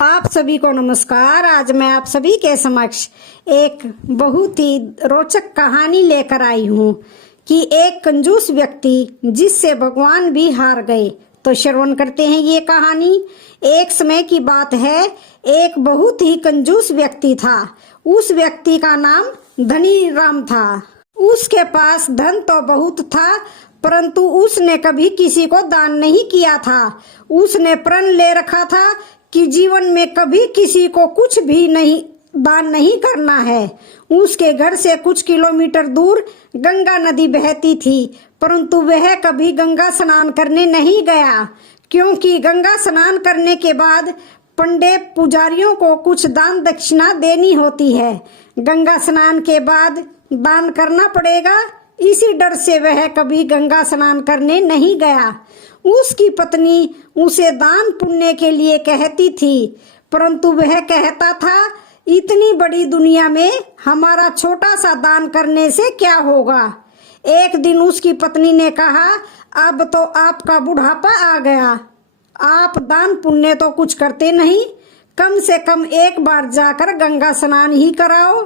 आप सभी को नमस्कार। आज मैं आप सभी के समक्ष एक बहुत ही रोचक कहानी लेकर आई हूँ कि एक कंजूस व्यक्ति जिससे भगवान भी हार गए। तो श्रवण करते हैं ये कहानी। एक समय की बात है, एक बहुत ही कंजूस व्यक्ति था। उस व्यक्ति का नाम धनी राम था। उसके पास धन तो बहुत था, परंतु उसने कभी किसी को दान नहीं किया था। उसने प्रण ले रखा था कि जीवन में कभी किसी को कुछ भी नहीं दान नहीं करना है। उसके घर से कुछ किलोमीटर दूर गंगा नदी बहती थी, परंतु वह कभी गंगा स्नान करने नहीं गया, क्योंकि गंगा स्नान करने के बाद पंडित पुजारियों को कुछ दान दक्षिणा देनी होती है। गंगा स्नान के बाद दान करना पड़ेगा, इसी डर से वह कभी गंगा स्नान करने नहीं गया। उसकी पत्नी उसे दान पुण्य के लिए कहती थी, परंतु वह कहता था, इतनी बड़ी दुनिया में हमारा छोटा सा दान करने से क्या होगा। एक दिन उसकी पत्नी ने कहा, अब तो आपका बुढ़ापा आ गया, आप दान पुण्य तो कुछ करते नहीं, कम से कम एक बार जाकर गंगा स्नान ही कराओ।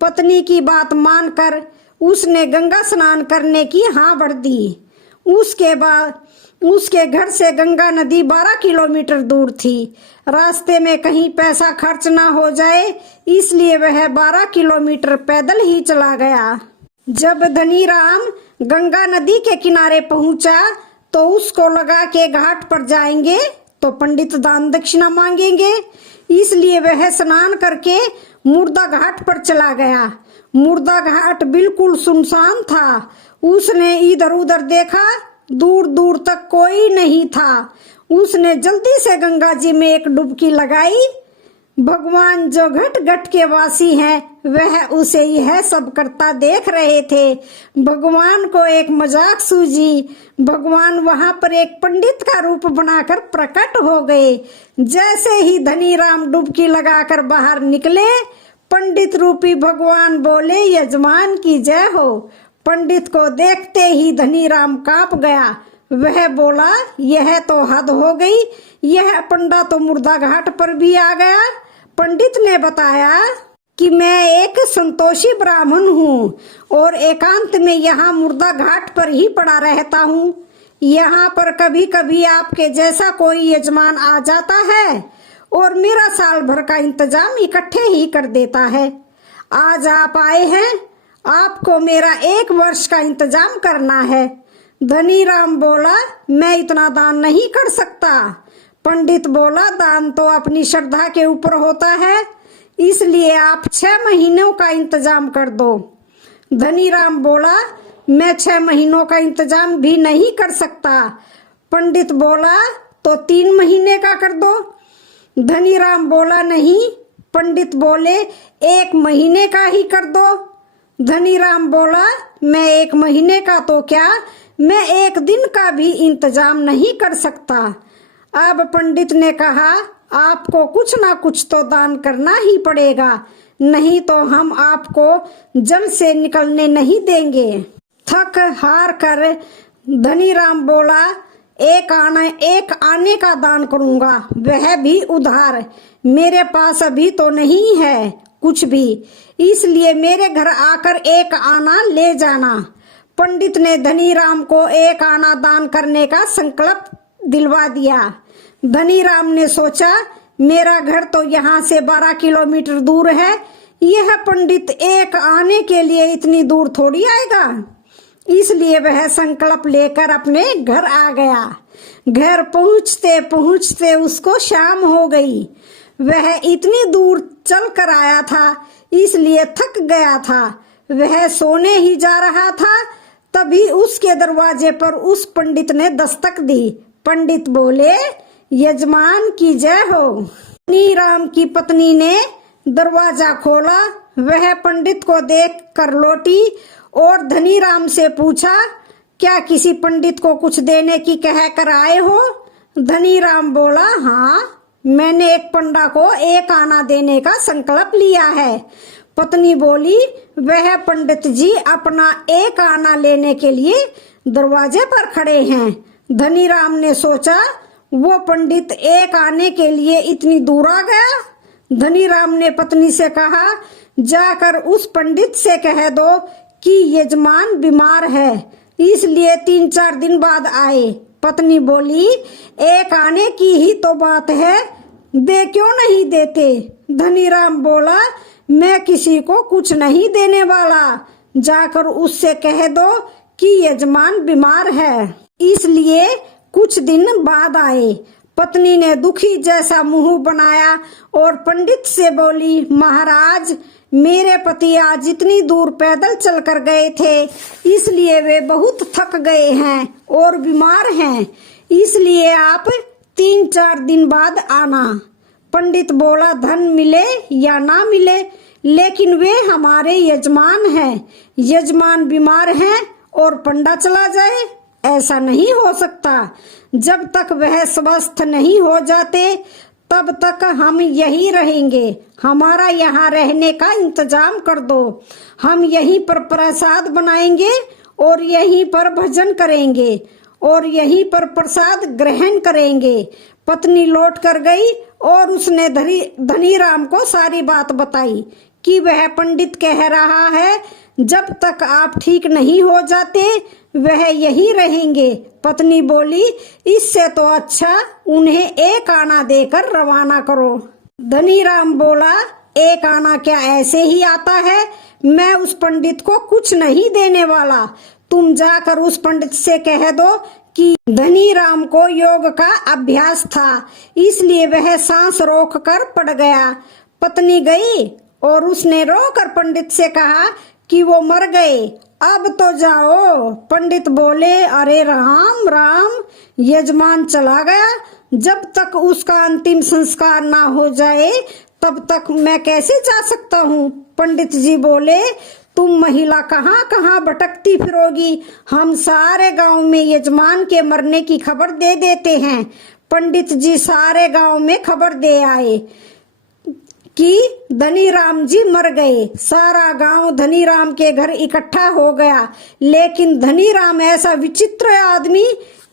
पत्नी की बात मानकर उसने गंगा स्नान करने की हाँ भर दी। उसके बाद उसके घर से गंगा नदी 12 किलोमीटर दूर थी। रास्ते में कहीं पैसा खर्च ना हो जाए, इसलिए वह 12 किलोमीटर पैदल ही चला गया। जब धनी राम गंगा नदी के किनारे पहुंचा तो उसको लगा के घाट पर जाएंगे तो पंडित दान दक्षिणा मांगेंगे, इसलिए वह स्नान करके मुर्दा घाट पर चला गया। मुर्दा घाट बिल्कुल सुनसान था। उसने इधर उधर देखा, दूर दूर तक कोई नहीं था। उसने जल्दी से गंगा जी में एक डुबकी लगाई। भगवान जो घट घट के वासी हैं, वह उसे यह सब करता देख रहे थे। भगवान को एक मजाक सूझी। भगवान वहां पर एक पंडित का रूप बनाकर प्रकट हो गए। जैसे ही धनी राम डुबकी लगाकर बाहर निकले, पंडित रूपी भगवान बोले, यजमान की जय हो। पंडित को देखते ही धनी राम कांप गया। वह बोला, यह तो हद हो गई, यह पंडा तो मुर्दा घाट पर भी आ गया। पंडित ने बताया कि मैं एक संतोषी ब्राह्मण हूँ और एकांत में यहाँ मुर्दा घाट पर ही पड़ा रहता हूँ। यहाँ पर कभी कभी आपके जैसा कोई यजमान आ जाता है और मेरा साल भर का इंतजाम इकट्ठे ही कर देता है। आज आप आए हैं, आपको मेरा 1 वर्ष का इंतजाम करना है। धनी राम बोला, मैं इतना दान नहीं कर सकता। पंडित बोला, दान तो अपनी श्रद्धा के ऊपर होता है, इसलिए आप 6 महीनों का इंतजाम कर दो। धनी राम बोला, मैं 6 महीनों का इंतजाम भी नहीं कर सकता। पंडित बोला, तो 3 महीने का कर दो। धनी राम बोला, नहीं। पंडित बोले, 1 महीने का ही कर दो। धनी राम बोला, मैं 1 महीने का तो क्या, मैं 1 दिन का भी इंतजाम नहीं कर सकता। अब पंडित ने कहा, आपको कुछ ना कुछ तो दान करना ही पड़ेगा, नहीं तो हम आपको जल से निकलने नहीं देंगे। थक हार कर धनी राम बोला, एक आने का दान करूंगा, वह भी उधार। मेरे पास अभी तो नहीं है कुछ भी, इसलिए मेरे घर आकर 1 आना ले जाना। पंडित ने धनी राम को 1 आना दान करने का संकल्प दिलवा दिया। धनी राम ने सोचा, मेरा घर तो यहाँ से 12 किलोमीटर दूर है, यह पंडित 1 आने के लिए इतनी दूर थोड़ी आएगा। इसलिए वह संकल्प लेकर अपने घर आ गया। घर पहुँचते पहुँचते उसको शाम हो गई। वह इतनी दूर चल कर आया था, इसलिए थक गया था। वह सोने ही जा रहा था, तभी उसके दरवाजे पर उस पंडित ने दस्तक दी। पंडित बोले, यजमान की जय हो। धनी राम की पत्नी ने दरवाजा खोला। वह पंडित को देख कर लौटी और धनी राम से पूछा, क्या किसी पंडित को कुछ देने की कह कर आए हो। धनी राम बोला, हाँ, मैंने एक पंडा को 1 आना देने का संकल्प लिया है। पत्नी बोली, वह पंडित जी अपना 1 आना लेने के लिए दरवाजे पर खड़े हैं। धनी राम ने सोचा, वो पंडित एक आने के लिए इतनी दूर आ गया। धनीराम ने पत्नी से कहा, जाकर उस पंडित से कह दो कि यजमान बीमार है, इसलिए 3-4 दिन बाद आए। पत्नी बोली, एक आने की ही तो बात है, दे क्यों नहीं देते? धनीराम बोला, मैं किसी को कुछ नहीं देने वाला, जाकर उससे कह दो कि यजमान बीमार है, इसलिए कुछ दिन बाद आए। पत्नी ने दुखी जैसा मुंह बनाया और पंडित से बोली, महाराज, मेरे पति आज इतनी दूर पैदल चलकर गए थे, इसलिए वे बहुत थक गए हैं और बीमार हैं, इसलिए आप 3-4 दिन बाद आना। पंडित बोला, धन मिले या ना मिले, लेकिन वे हमारे यजमान हैं। यजमान बीमार हैं और पंडा चला जाए, ऐसा नहीं हो सकता। जब तक वह स्वस्थ नहीं हो जाते तब तक हम यहीं रहेंगे। हमारा यहाँ रहने का इंतजाम कर दो। हम यहीं पर प्रसाद बनाएंगे और यहीं पर भजन करेंगे और यहीं पर प्रसाद ग्रहण करेंगे। पत्नी लौट कर गई और उसने धनीराम को सारी बात बताई कि वह पंडित कह रहा है, जब तक आप ठीक नहीं हो जाते वह यहीं रहेंगे। पत्नी बोली, इससे तो अच्छा उन्हें एक आना देकर रवाना करो। धनीराम बोला, एक आना क्या ऐसे ही आता है? मैं उस पंडित को कुछ नहीं देने वाला। तुम जाकर उस पंडित से कह दो कि धनीराम को योग का अभ्यास था, इसलिए वह सांस रोक कर पड़ गया। पत्नी गई और उसने रोकर पंडित से कहा कि वो मर गए, अब तो जाओ। पंडित बोले, अरे राम राम, यजमान चला गया, जब तक उसका अंतिम संस्कार ना हो जाए तब तक मैं कैसे जा सकता हूँ? पंडित जी बोले, तुम महिला कहाँ कहाँ भटकती फिरोगी, हम सारे गांव में यजमान के मरने की खबर दे देते हैं। पंडित जी सारे गांव में खबर दे आए कि धनीराम जी मर गए। सारा गांव धनीराम के घर इकट्ठा हो गया, लेकिन धनीराम ऐसा विचित्र आदमी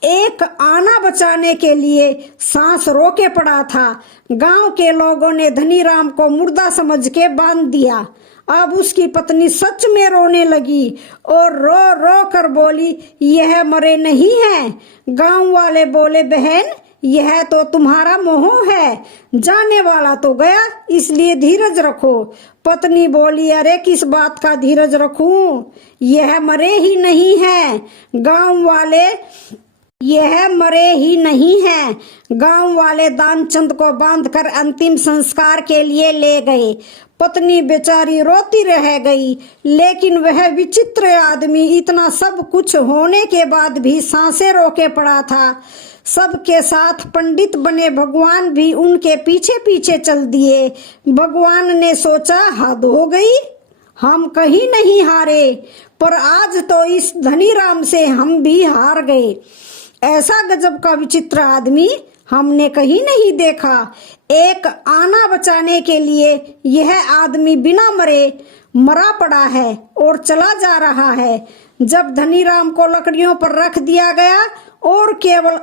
एक आना बचाने के लिए सांस रोके पड़ा था। गांव के लोगों ने धनीराम को मुर्दा समझ के बांध दिया। अब उसकी पत्नी सच में रोने लगी और रो रो कर बोली, यह मरे नहीं है। गांव वाले बोले, बहन, यह तो तुम्हारा मोह है, जाने वाला तो गया, इसलिए धीरज रखो। पत्नी बोली, अरे किस बात का धीरज रखूं, यह मरे ही नहीं है। गांव वाले यह मरे ही नहीं है। गांव वाले दानचंद को बांधकर अंतिम संस्कार के लिए ले गए। पत्नी बेचारी रोती रह गई, लेकिन वह विचित्र आदमी इतना सब कुछ होने के बाद भी सांसें रोके पड़ा था। सबके साथ पंडित बने भगवान भी उनके पीछे पीछे चल दिए। भगवान ने सोचा, हद हो गई, हम कहीं नहीं हारे, पर आज तो इस धनीराम से हम भी हार गए। ऐसा गजब का विचित्र आदमी हमने कहीं नहीं देखा। एक आना बचाने के लिए यह आदमी बिना मरे मरा पड़ा है और चला जा रहा है। जब धनीराम को लकड़ियों पर रख दिया गया और केवल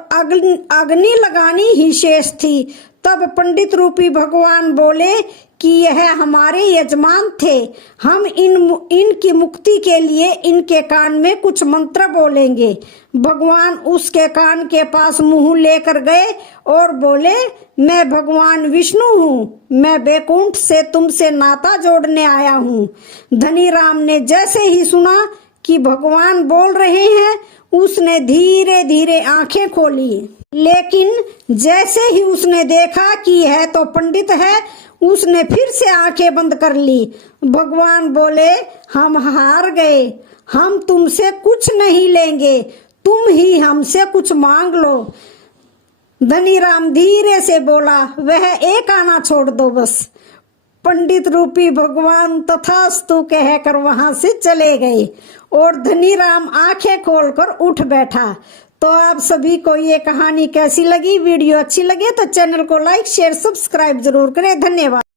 अग्नि लगानी ही शेष थी, तब पंडित रूपी भगवान बोले कि यह हमारे यजमान थे। हम इनकी मुक्ति के लिए इनके कान में कुछ मंत्र बोलेंगे। भगवान उसके कान के पास मुंह लेकर गए और बोले, मैं भगवान विष्णु हूँ, मैं बैकुंठ से तुमसे नाता जोड़ने आया हूँ। धनीराम ने जैसे ही सुना कि भगवान बोल रहे हैं, उसने धीरे धीरे आंखें खोली, लेकिन जैसे ही उसने देखा कि यह तो पंडित है, उसने फिर से आंखें बंद कर ली। भगवान बोले, हम हार गए, हम तुमसे कुछ नहीं लेंगे, तुम ही हमसे कुछ मांग लो। धनीराम धीरे से बोला, वह एक आना छोड़ दो बस। पंडित रूपी भगवान तथास्तु कहकर वहां से चले गए और धनीराम आंखें खोलकर उठ बैठा। तो आप सभी को ये कहानी कैसी लगी? वीडियो अच्छी लगे तो चैनल को लाइक, शेयर, सब्सक्राइब जरूर करें। धन्यवाद।